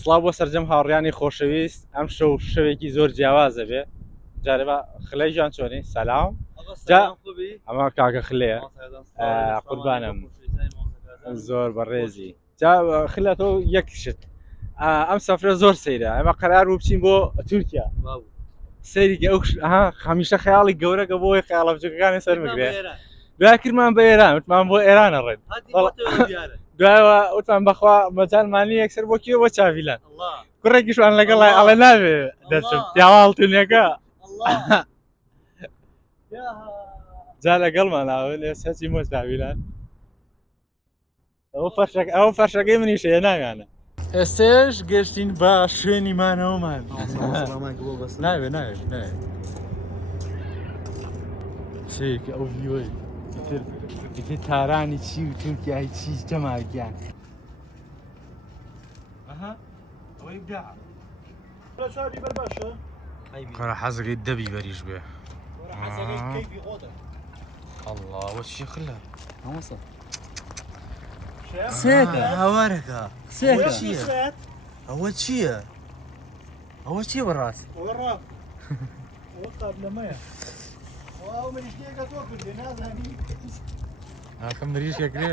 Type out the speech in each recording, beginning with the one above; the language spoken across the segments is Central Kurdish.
سڵاو بۆ سەرجەم هاوڕیانی خۆشەویست ئەم شەو شەوێکی زۆر جیاوازە بێ جارێ بە خلەی ژیان چۆنی سەلاام ئەمە کاکە خلەیە قوربانم زۆر بەڕێزی جا خلەتەوە یەکشت ئەم سەفرە زۆر سەیرە ئەمە قەرار بوو بچین بۆ تورکیا سەیری ئەو هەمیشە خەیاڵی گەورەکە بۆی خەیاڵە بچووکەکانی سەر بگرێ دوای کردمان بە ئێران وتمان بۆ ئێرانە ڕێن دوایەوە وتمان بەخوا مەجانمانی یەکسەر بۆ کێ بۆ چاویلان کوڕێکیشوان لەگەڵای ئەڵێ نابێ دەچم پیاواڵتونیەکە جا لەگەڵمان ناوە لێ سەچی مۆ چاویلان ئەو فەرشەکەی منیشەیە ناویانە ئێستێش گەشتین بە شوێنیمانەوەمان ناوێ ناوێ چێکە ئەو ڤیۆی ئیتر تارانی چی و تورکیای چی جەماگیان ئەوەی بدا کۆرە حەزەکەی دەبی بەریش بێ ئەڵڵا وەچی خلە سێکە هاوارەکە سێکە ئەوە چییە؟ ئەوە چییە بەڕاست؟ ئەوە قابلەمەیە ئاکەم مریشێکرێ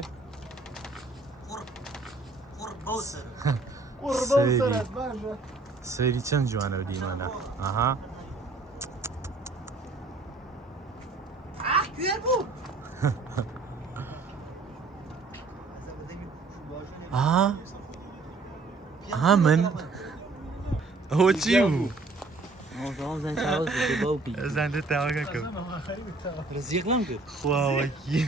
سەیری چەند جوانە و دیمانە ئاها ئاها من ئەوە چی بوو؟ زانده تاوەکە کەم رزیقلام کرد خواوەکی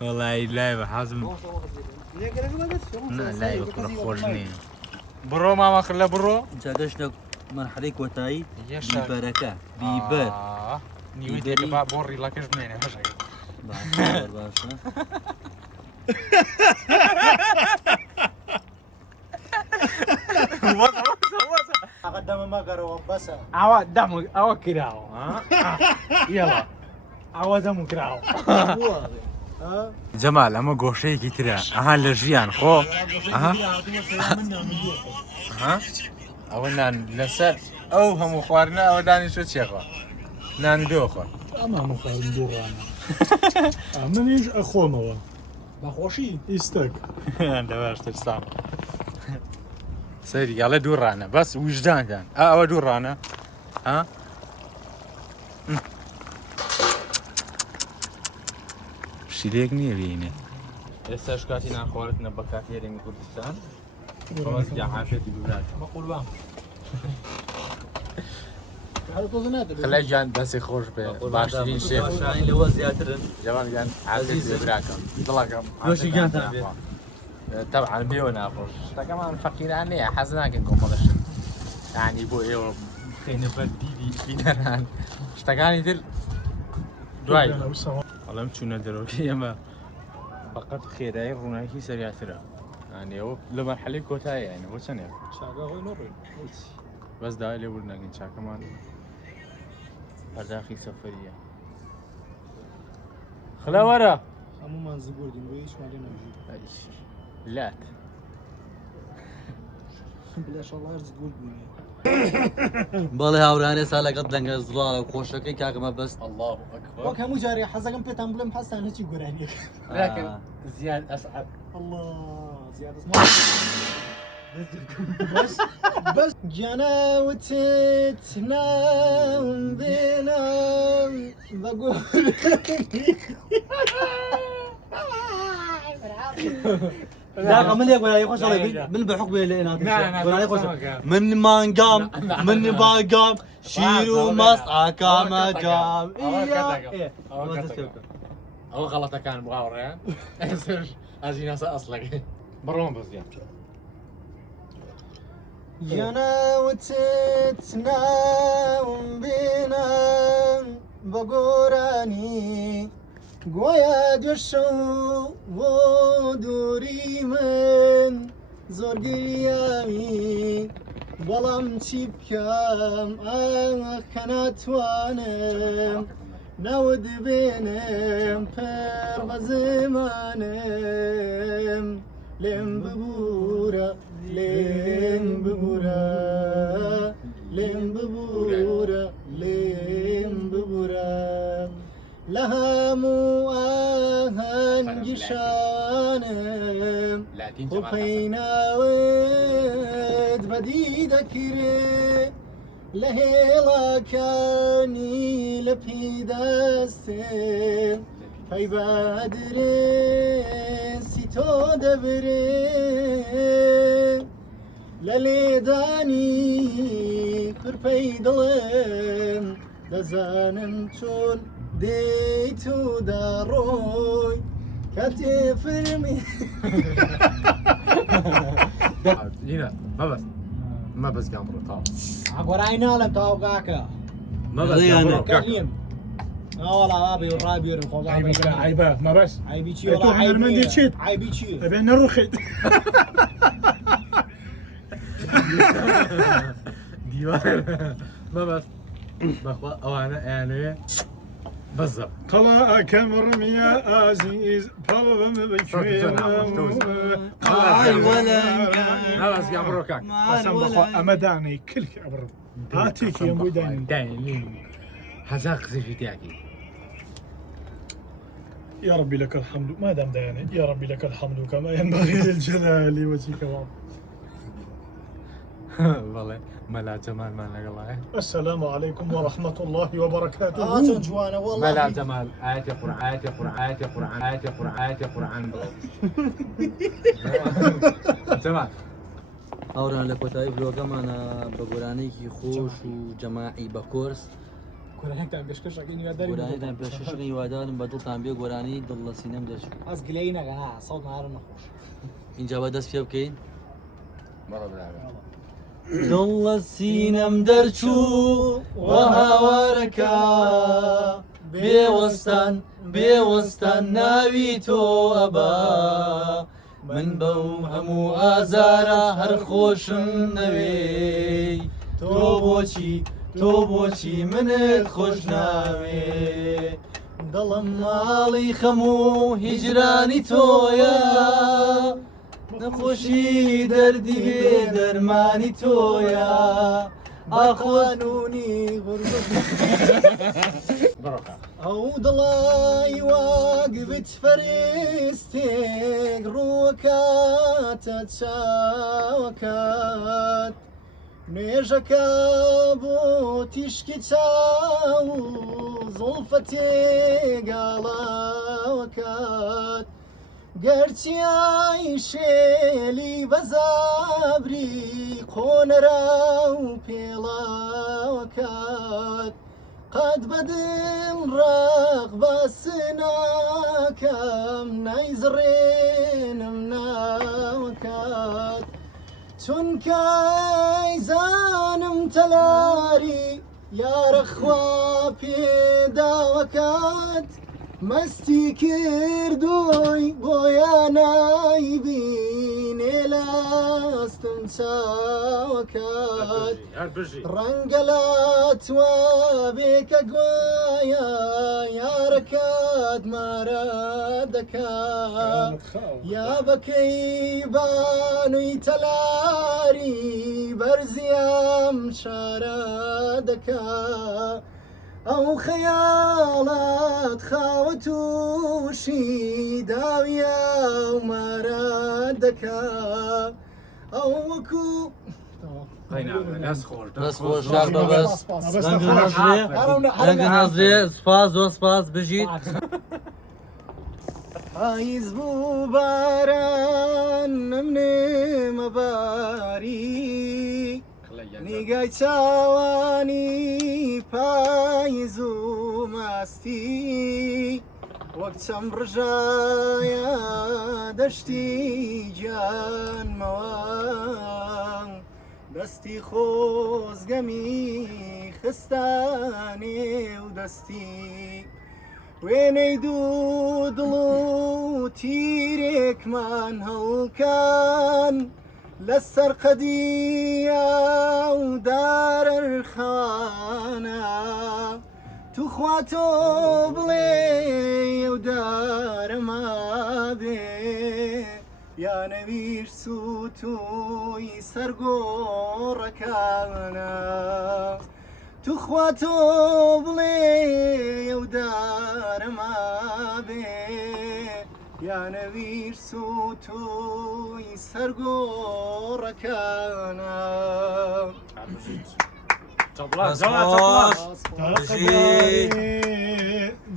وەڵای لای بە حەزم لای بە خۆش نییە بڕۆ ماما خلە بڕۆ جاگەشتە مەرحەلەی کۆتایی بیبەرەکە بیبەر نیوەی دێکە با بۆ ڕیڵەکەش بمێنێ هەشەکە باشە دەمە مەگەرەوە بەسە ئەوە دەم ئەوە کراوە یەڵە ئەوە دەم و کراوە جەمال ئەمە گۆشەیەکی ترە ئەها لە ژیان خۆ ئەوە نان لەسەر ئەو هەموو خواردنە ئەوە دانیشتۆ چێخە نان دۆخۆ ئەمە هەموو خواردن دووڕانە منیش ئەخۆمەوە بەخۆشی ئیستەک دەباشتر سام سەری گەڵێ دووڕانە بەس وجدانتان ئەوە دووڕانە شیرێک نییە بینێ ئێستاش کاتی ناخواردنە بە کاتی هەرێمی کوردستان حافێتی ببرات قوربان خلای گیان دەستی خۆش بێ باشترین شێف لەوە زیاترن جوانیان عزیز براکەم دڵەکەم نوێژی گیانتان بێ طبعا بێوە ناخۆش شتەکەمان فەقیران نییە حەز ناکەن کۆمەڵەشن یعنی بۆ ئێوە بخەینە بەر دیدی بینەران شتەکانی تر دوای بەڵام چوونە دەرەوەی ئێمە فقط خێرایی ڕووناکی سەریاترە یعنی ئەوە لە مەرحەلەی کۆتایە یعنی بۆ چەندێ بەس داوای لێ وەرنەگرین چاکەمان پەرداخی سەفەریە خلە وەرە هەموومان زگوردین بۆ هیچ مالی نەژی لات بلاشەڵار زگورد بوونی بەڵێ هاورانێ سا لەگەڵ دەنگە زڵاڵە خۆشەکەی کاکەمە بەست الله وەک هەموو جارێ حەزەکەم پێتان بڵێم هەستان هەچی گۆرانیەکە لكن زياد أسعد الله زیادە بس گیانە وتت ناوم بێنام بەگۆ من لێک بەلای خۆش من بە حکم لێ ناتوانێت خۆش من مانگام من باگام شیر و مەسعەکەمەکەم ئەوە غەڵەتەکان بۆ هاوڕێیان ئەژینەسە ئەسڵەکەی بڕۆم بزیان گیانە وتت ناوم بێنام بە گۆرانی گوایە دوێشە بۆ دووری من زۆر گریامی بەڵام چی بکەم ئەکە ناتوانم نود بينم فرغ زمانم لم ببورا لم ببورا لم ببورا لم ببورا لها مؤهن جشانم وبينا ود بديد كري لهلا كاني لبيدستم في بدرين سيتو دبرين لليداني فرفي ضلم دزانم چون ديتو داروي كتفرمي هنا ما بس كاميرا طاب عقورينا لم توقعك ما بس كاميرا كريم والله ابي والرابي والخوض عيبه ما بس عيبي شي والله عيبي شي ابي نرخد ديوان ما بس بخوا او انا يعني بالضبط قلا كمرم يا عزيز بابا بكير ما بس كاميرا كاك قسم بخوا امداني كلك ابر هاتيك يا ابوي داني داني هزاق زي تاعي يا ربي لك الحمد ما دام داني يا ربي لك الحمد كما ينبغي للجلال وجهك وعظمتك. والله ما لا جمال ما لا الله السلام عليكم ورحمة الله وبركاته. جوانا والله ما لا جمال آية قرآن آية قرآن آية قرآن آية قرآن آية قرآن جمال ئەوڕان لە کۆتایی ڤلۆگەمانە بە گۆرانەیەکی خۆش و جەماعی بە کۆرس كورهكتان بيشكشكين يقدر گۆرانیتان پێشکەشنی هیوادارم بە دڵتان بێ گۆرانی دڵ لە سینەم دەچێت از قلينا قناع صوت نهار نخوش اینجا بە دەست پێ بکەین مرة بالعافية دڵ لە سینەم دەرچوو وە هاوارەکە بێوەستان بێوەستان ناوی تۆ ئەبا من بەو هەموو ئازارە هەر خۆشم نەوێ تۆ بۆچی منت خۆش ناوێ دڵم ماڵی خەموو هیجرانی تۆیە نەخۆشی دەردی بێ دەرمانی تۆیە ئاخوانونی غوربەت ئەو دڵی واگ بتفەرستێک ڕووەکاتە چاوەکات نوێژەکە بۆ تیشکی چاو زوڵفە تێگاڵاوەکات گەرچیای شێلی بەزابری قۆنەرا و پێڵاوەکات قەت بەدڵ ڕاق باسناکەم نایزڕێنم ناوەکات چونکای زانم تەلاری یارەخوا پێداوەکات مستی کردوی بۆیانای بینێ لاستم چاوەکات ڕەنگە لاتوە بێکە گوایە یارەکات مارە دەکات یا بەکەی بانووی تەلاری بەرزیام شارە دەکات ئەو خەیاڵات خاوە تووشی داویە و مارە دەکا ئەو وەکو دەست خۆش ڕەنگە نەزرێ سپاس زۆر سپاس بژیت پاییز بوو باران نمنێمە باری نیگای چاوانی پاییز و ماستی وەک چەند ڕژایە دەشتی گیانمەوە دەستی خۆزگەمی خستانێ و دەستی وێنەی دوو دڵ و تیرێکمان هەڵکان لەسەر قەدیە و دارەرخانە تو توخواتۆ بڵێ ئەو دارەما بێ یانەویش سووتوی سەرگۆڕەکانە توخواتۆ بڵێ ئەو دارەما بێ یانەویش سووتوی سەرگۆڕەکانە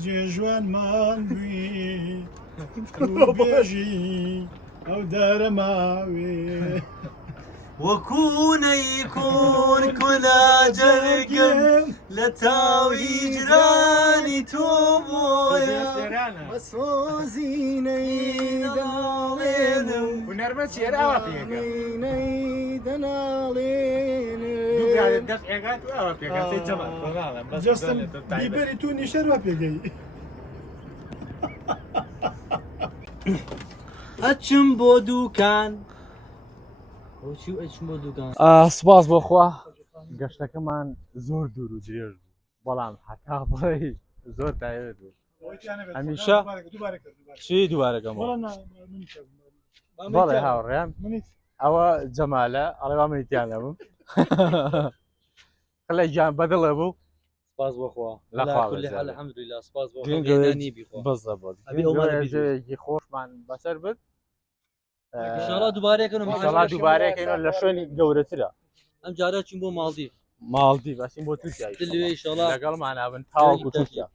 جێژوانمان بووی بێژی ئەو دارە ماوێ وەکوونەی کۆن کولا جەرگم لە تاوی جرانی تۆ بۆیە بە سۆزینەی دەناڵێنم ونەرمە چێراوە پێگە مینەی دەناڵێنم دەفعێگات ئەوە پێگە جەمە جەستم بیبەری تو نیشەرە پێگەی ئەچم بۆ دووکان بۆچی ئەچم بۆ دووکان سپاس بۆخوا گەشتەکەمان زۆر دوور و درێژ بوو بەڵام هەتا بڵێ زۆر دایێت بوو هەمیشە چی دووارەکەم بەڵێ هاوڕێم ئەوە جەمالە ئەڵێ منیتیان نەبوو خلە گیان بەدڵە بوو سپاس بۆخوا لە الحەمدولله سپاس بۆ بەزە بۆێکی خۆشمان بەسەر بێت ئینشاڵڵا دووبارەکەن دووبارەکەینەوە لە شوێنی گەورەترە ئەم جارە چین بۆ ماڵدیف ماڵدیڤ ئەچین بۆ تورکیا دلوێ ئینشاڵڵا لەگەڵ مانابن تاوەکو تورکیا